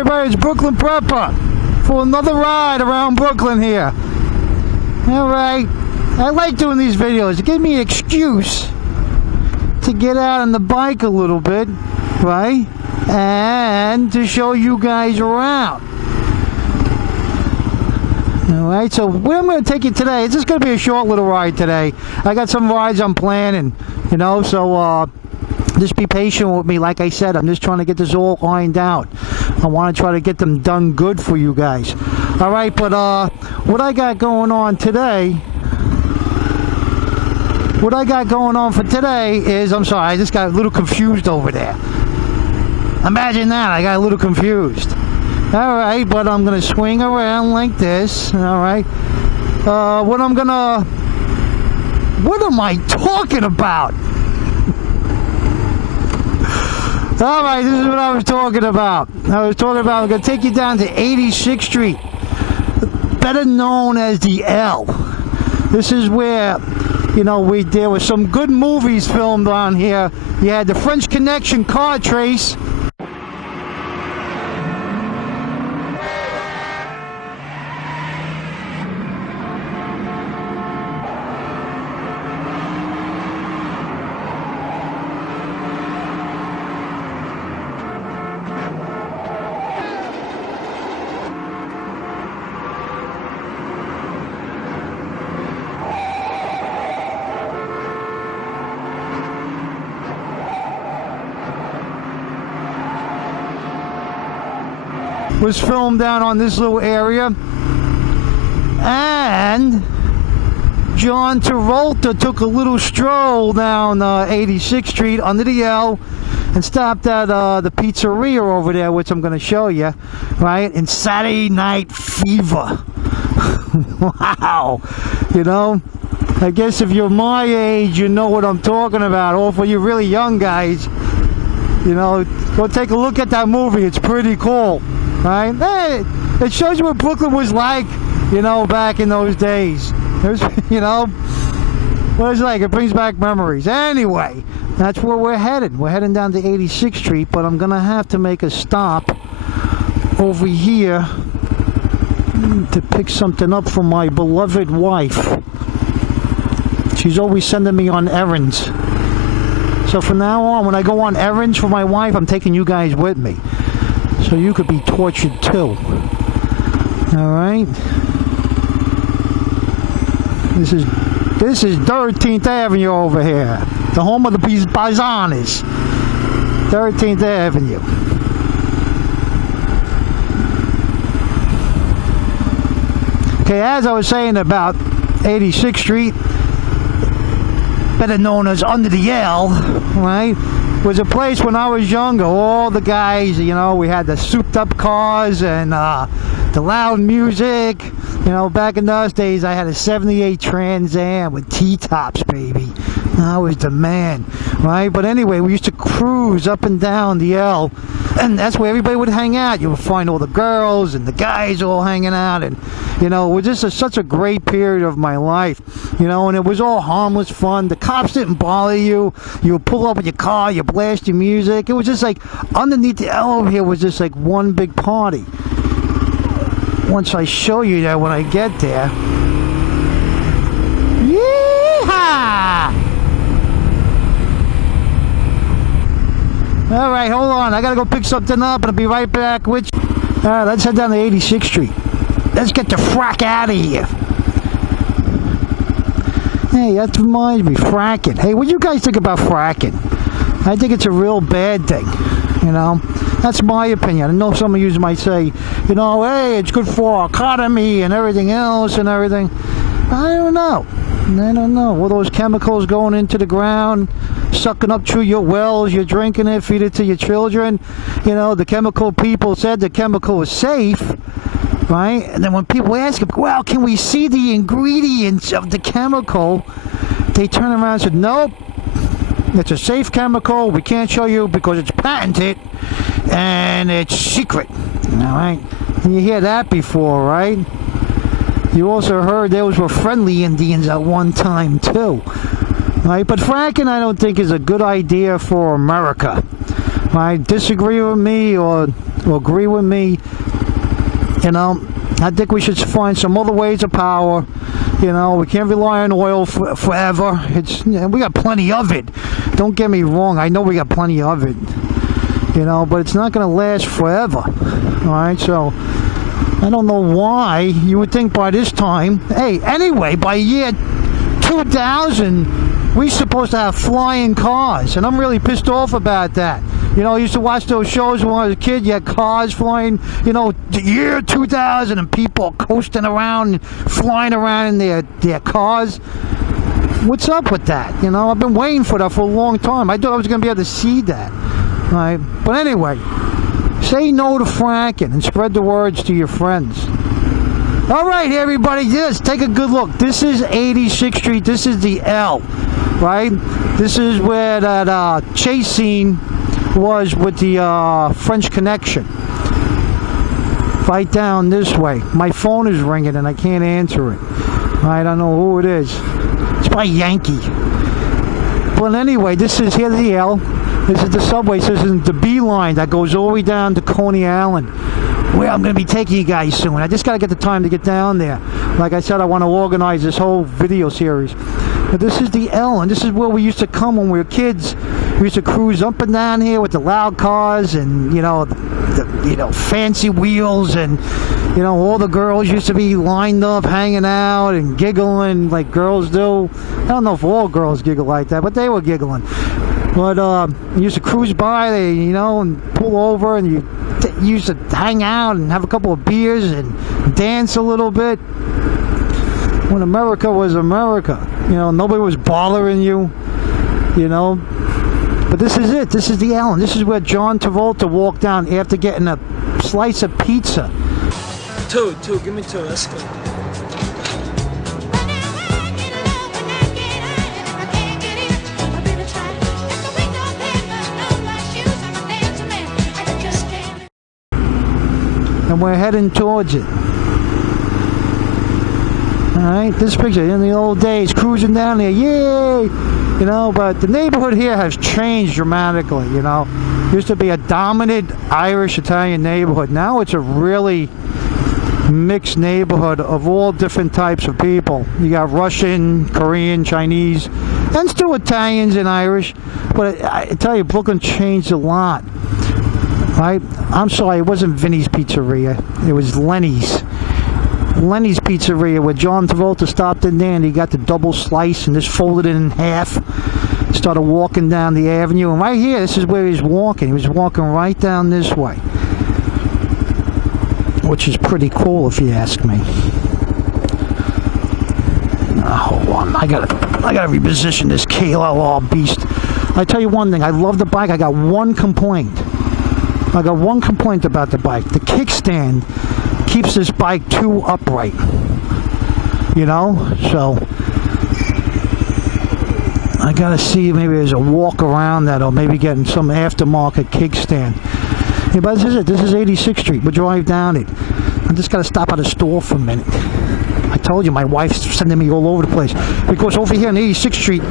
everybody? It's Brooklyn Prepper for another ride around Brooklyn here. Alright, I like doing these videos. It gives me an excuse to get out on the bike a little bit, right? And to show you guys around. Alright, so where I'm going to take you today, it's just going to be a short little ride today. I got some rides I'm planning, you know, so just be patient with me. Like I said, I'm just trying to get this all ironed out. I want to try to get them done good for you guys. Alright, but what I got going on today, for today is, I'm sorry, I just got a little confused over there. Imagine that, I got a little confused. Alright, but I'm going to swing around like this. Alright. What am I talking about? Alright, this is what I was talking about. I'm going to take you down to 86th Street, better known as the L. This is where, you know, there were some good movies filmed on here. You had the French Connection car chase. Was filmed down on this little area, and John Travolta took a little stroll down 86th Street under the L and stopped at the pizzeria over there, which I'm going to show you, right? In Saturday Night Fever. Wow, you know, I guess if you're my age, you know what I'm talking about. Or for you really young guys, you know, go take a look at that movie. It's pretty cool. Right? Hey, it shows you what Brooklyn was like, you know, back in those days. It was, you know, what it's like. It brings back memories. Anyway, that's where we're headed. We're heading down to 86th Street, but I'm going to have to make a stop over here to pick something up from my beloved wife. She's always sending me on errands. So from now on, when I go on errands for my wife, I'm taking you guys with me. So you could be tortured too. Alright. This is 13th Avenue over here. The home of the Paisanis. 13th Avenue. Okay, as I was saying about 86th Street, better known as under the L, right? Was a place when I was younger. All the guys, you know, we had the souped up cars and the loud music. You know, back in those days, I had a 78 Trans Am with T-tops, baby. I was the man, right? But anyway, we used to cruise up and down the L, and that's where everybody would hang out. You would find all the girls and the guys all hanging out, and, you know, it was just such a great period of my life, you know, and it was all harmless fun. The cops didn't bother you. You would pull up in your car, you blast your music. It was just like, underneath the L over here was just like one big party. Once I show you that when I get there. Yeehaw! Alright, hold on. I gotta go pick something up and I'll be right back with you. Alright, let's head down to 86th Street. Let's get the frack out of here. Hey, that reminds me, fracking. Hey, what do you guys think about fracking? I think it's a real bad thing, you know. That's my opinion. I know some of you might say, you know, hey, it's good for our economy and everything else and everything. I don't know. All those chemicals going into the ground, sucking up through your wells, you're drinking it, feed it to your children. You know, the chemical people said the chemical is safe, right? And then when people ask them, well, can we see the ingredients of the chemical? They turn around and said, nope, it's a safe chemical. We can't show you because it's patented and it's secret. All right? And you hear that before, right? You also heard those were friendly Indians at one time too, right? But fracking, I don't think is a good idea for America. Right? Disagree with me or will agree with me. You know, I think we should find some other ways of power. You know, we can't rely on oil forever. We got plenty of it. Don't get me wrong. I know we got plenty of it. You know, but it's not going to last forever. All right, so I don't know why. You would think by this time, hey, anyway, by year 2000, we're supposed to have flying cars, and I'm really pissed off about that. You know, I used to watch those shows when I was a kid. You had cars flying, you know, the year 2000, and people coasting around and flying around in their cars. What's up with that? You know, I've been waiting for that for a long time. I thought I was going to be able to see that. All right? But anyway, say no to fracking and spread the words to your friends. All right, everybody, just take a good look. This is 86th Street. This is the L, right? This is where that chase scene was with the French Connection. Right down this way. My phone is ringing and I can't answer it. I don't know who it is. It's by Yankee. But anyway, this is here the L. This is the subway. This is the B line that goes all the way down to Coney Island, where I'm going to be taking you guys soon. I just got to get the time to get down there. Like I said, I want to organize this whole video series. But this is the L, and this is where we used to come when we were kids. We used to cruise up and down here with the loud cars and, you know, the fancy wheels, and, you know, all the girls used to be lined up, hanging out and giggling like girls do. I don't know if all girls giggle like that, but they were giggling. But you used to cruise by, you know, and pull over, and you used to hang out and have a couple of beers and dance a little bit. When America was America, you know, nobody was bothering you, you know. But this is it. This is the Allen. This is where John Travolta walked down after getting a slice of pizza. Two. Give me two. That's good. And we're heading towards it. Alright, this picture, in the old days, cruising down there, yay! You know, but the neighborhood here has changed dramatically, you know. Used to be a dominant Irish-Italian neighborhood. Now it's a really mixed neighborhood of all different types of people. You got Russian, Korean, Chinese, and still Italians and Irish. But I tell you, Brooklyn changed a lot. Right? I'm sorry, it wasn't Vinny's Pizzeria. It was Lenny's. Lenny's Pizzeria, where John Travolta stopped in there and he got the double slice and just folded it in half. Started walking down the avenue. And right here, this is where he was walking. He was walking right down this way. Which is pretty cool, if you ask me. Hold on. I gotta reposition this KLR beast. I tell you one thing. I love the bike. I got one complaint. About the bike. The kickstand keeps this bike too upright. You know? So I gotta see maybe there's a walk around that, or maybe getting some aftermarket kickstand. Yeah, but this is it. This is 86th Street. We'll drive down it. I just gotta stop at a store for a minute. I told you, my wife's sending me all over the place. Because over here on 86th Street,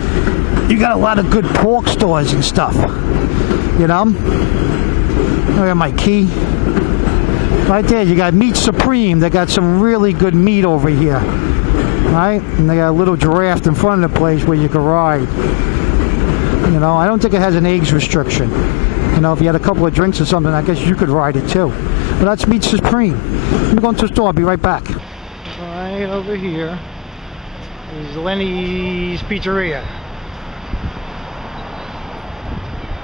you got a lot of good pork stores and stuff. You know? I got my key. Right there, you got Meat Supreme. They got some really good meat over here. Right? And they got a little giraffe in front of the place where you can ride. You know, I don't think it has an age restriction. You know, if you had a couple of drinks or something, I guess you could ride it too. But that's Meat Supreme. Let me go into the store. I'll be right back. Right over here is Lenny's Pizzeria.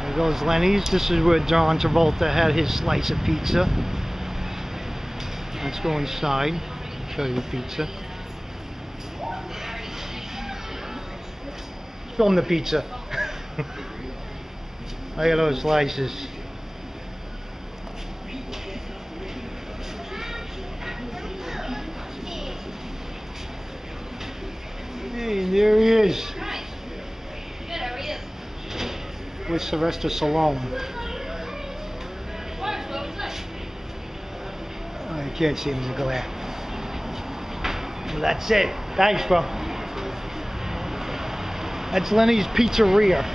There goes Lenny's. This is where John Travolta had his slice of pizza. Let's go inside. Show you the pizza. Film the pizza. Look at those slices. Hey, there he is. Good, how are you? With Sylvester Stallone. Oh, you can't see him in the glare. Well, that's it. Thanks, bro. That's Lenny's Pizzeria.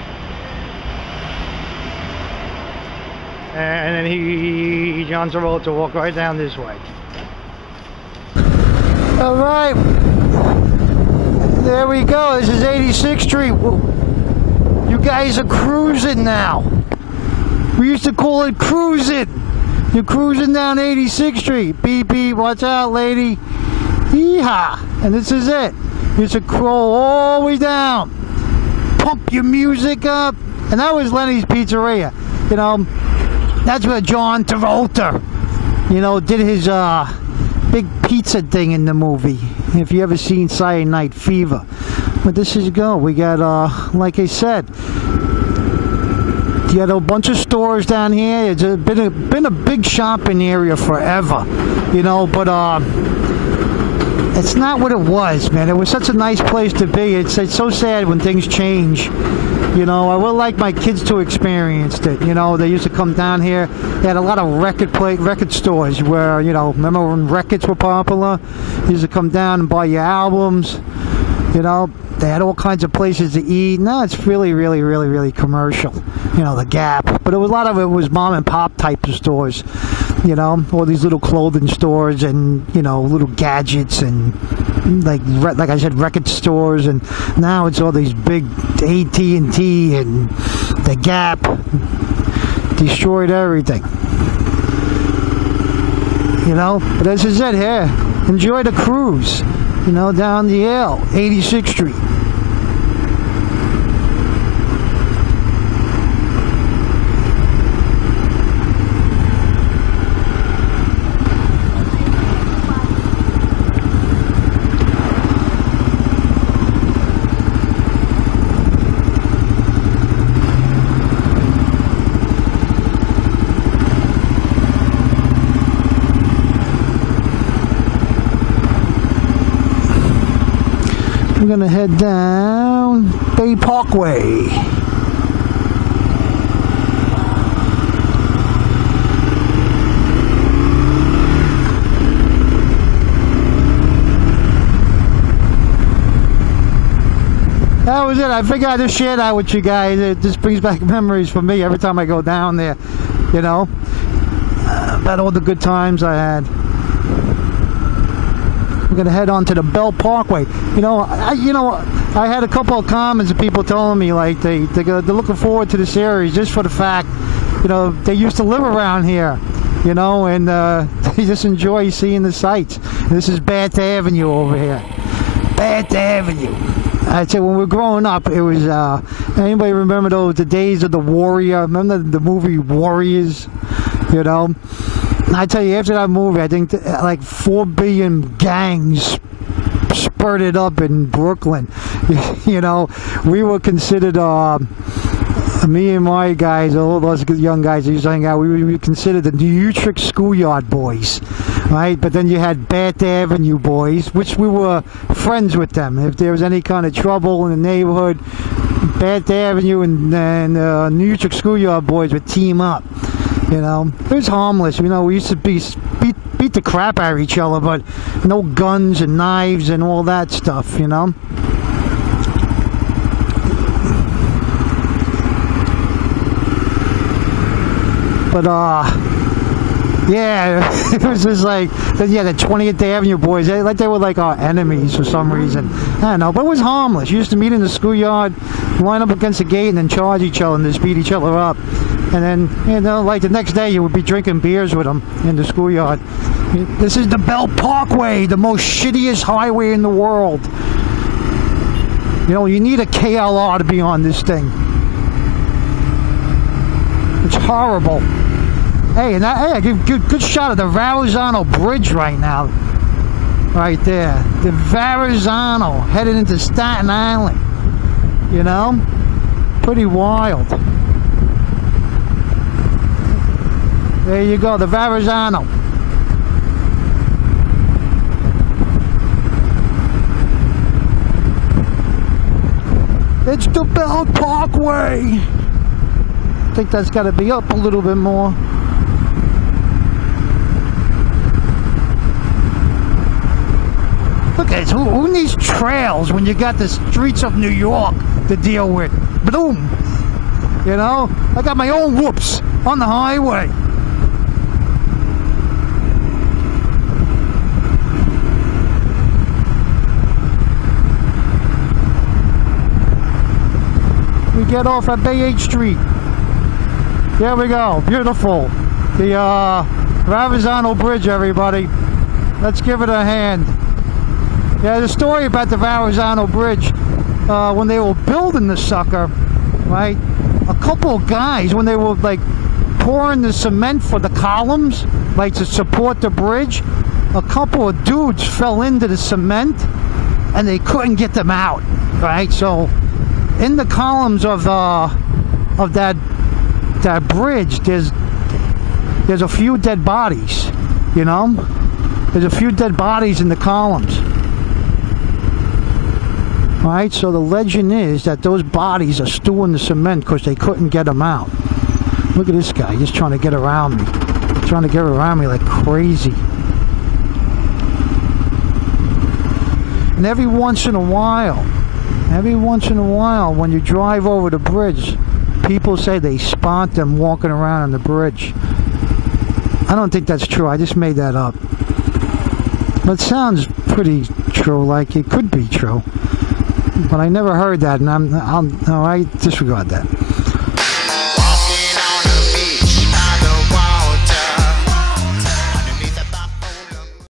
and then John Travolta walked right down this way. All right, there we go. This is 86th Street. You guys are cruising now. We used to call it cruising. You're cruising down 86th Street. Beep, beep, watch out, lady. Yeehaw. And this is it. You should crawl all the way down. Pump your music up. And that was Lenny's Pizzeria. You know, that's where John Travolta, you know, did his big pizza thing in the movie. If you ever seen Saturday Night Fever. But this is go. We got, like I said, you got a bunch of stores down here. It's been a big shopping area forever, you know, but it's not what it was, man. It was such a nice place to be. It's so sad when things change. You know, I would like my kids to experience it. You know, they used to come down here. They had a lot of record stores where, you know, remember when records were popular? You used to come down and buy your albums. You know, they had all kinds of places to eat. Now it's really, really, really, really commercial. You know, the Gap. But a lot of it was mom and pop type of stores. You know, all these little clothing stores and, you know, little gadgets and, like I said, record stores. And now it's all these big AT&T and the Gap. Destroyed everything. You know, but this is it here. Enjoy the cruise. You know, down the L, 86th Street. We're gonna head down Bay Parkway. That was it. I figured I'd just share that with you guys. It just brings back memories for me every time I go down there, you know, about all the good times I had. We're gonna head on to the Bell Parkway. You know, I had a couple of comments of people telling me like they're looking forward to the series just for the fact, you know, they used to live around here, you know, and they just enjoy seeing the sights. And this is Bath Avenue over here. Bath Avenue. I'd say when we were growing up, it was, anybody remember the days of the Warrior? Remember the movie Warriors? You know? I tell you, after that movie, I think like 4 billion gangs spurted up in Brooklyn. You know, we were considered, me and my guys, all those young guys that used to hang out, we were considered the New Utrecht Schoolyard Boys, right? But then you had Bath Avenue Boys, which we were friends with them. If there was any kind of trouble in the neighborhood, Bath Avenue and New Utrecht Schoolyard Boys would team up. You know, it was harmless. You know, we used to beat the crap out of each other, but no guns and knives and all that stuff, you know. But, yeah, it was just like, yeah, the 20th Avenue Boys, they were like our enemies for some reason. I don't know, but it was harmless. You used to meet in the schoolyard, line up against the gate, and then charge each other and just beat each other up. And then, you know, like the next day you would be drinking beers with them in the schoolyard. This is the Bell Parkway, the most shittiest highway in the world. You know, you need a KLR to be on this thing. It's horrible. Hey, and I give good shot of the Verrazano Bridge right now. Right there. The Verrazano headed into Staten Island. You know? Pretty wild. There you go, the Verrazano. It's the Bell Parkway. I think that's got to be up a little bit more. Look at this. Who needs trails when you got the streets of New York to deal with? Boom. You know, I got my own whoops. on the highway. We get off at Bay 8th Street. There we go, beautiful. The Verrazano Bridge, everybody. Let's give it a hand. Yeah, the story about the Verrazano Bridge, when they were building the sucker, right? A couple of guys, when they were like pouring the cement for the columns, like to support the bridge, a couple of dudes fell into the cement and they couldn't get them out, right? So in the columns of that bridge, there's a few dead bodies, you know? There's a few dead bodies in the columns. Alright, so the legend is that those bodies are still in the cement because they couldn't get them out. Look at this guy, just trying to get around me. Trying to get around me like crazy. And every once in a while, when you drive over the bridge, people say they spot them walking around on the bridge. I don't think that's true. I just made that up. But it sounds pretty true, like it could be true. But I never heard that, and I disregard that.